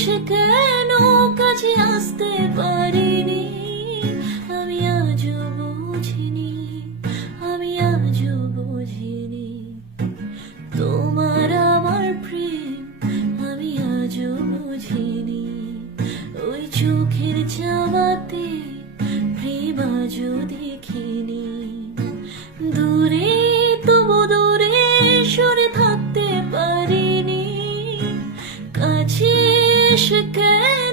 সে কেন কাছে আসতে পারিনি, আমি আজও বুঝিনি, আমি আজও বুঝিনি তোমার আমার প্রেম, আমি আজও বুঝিনি। ওই চোখের চাওয়াতে প্রেম আজও দেখিনি। দূরে তবু দূরে সরে থাকতে পারিনি, কাছে এসে কেন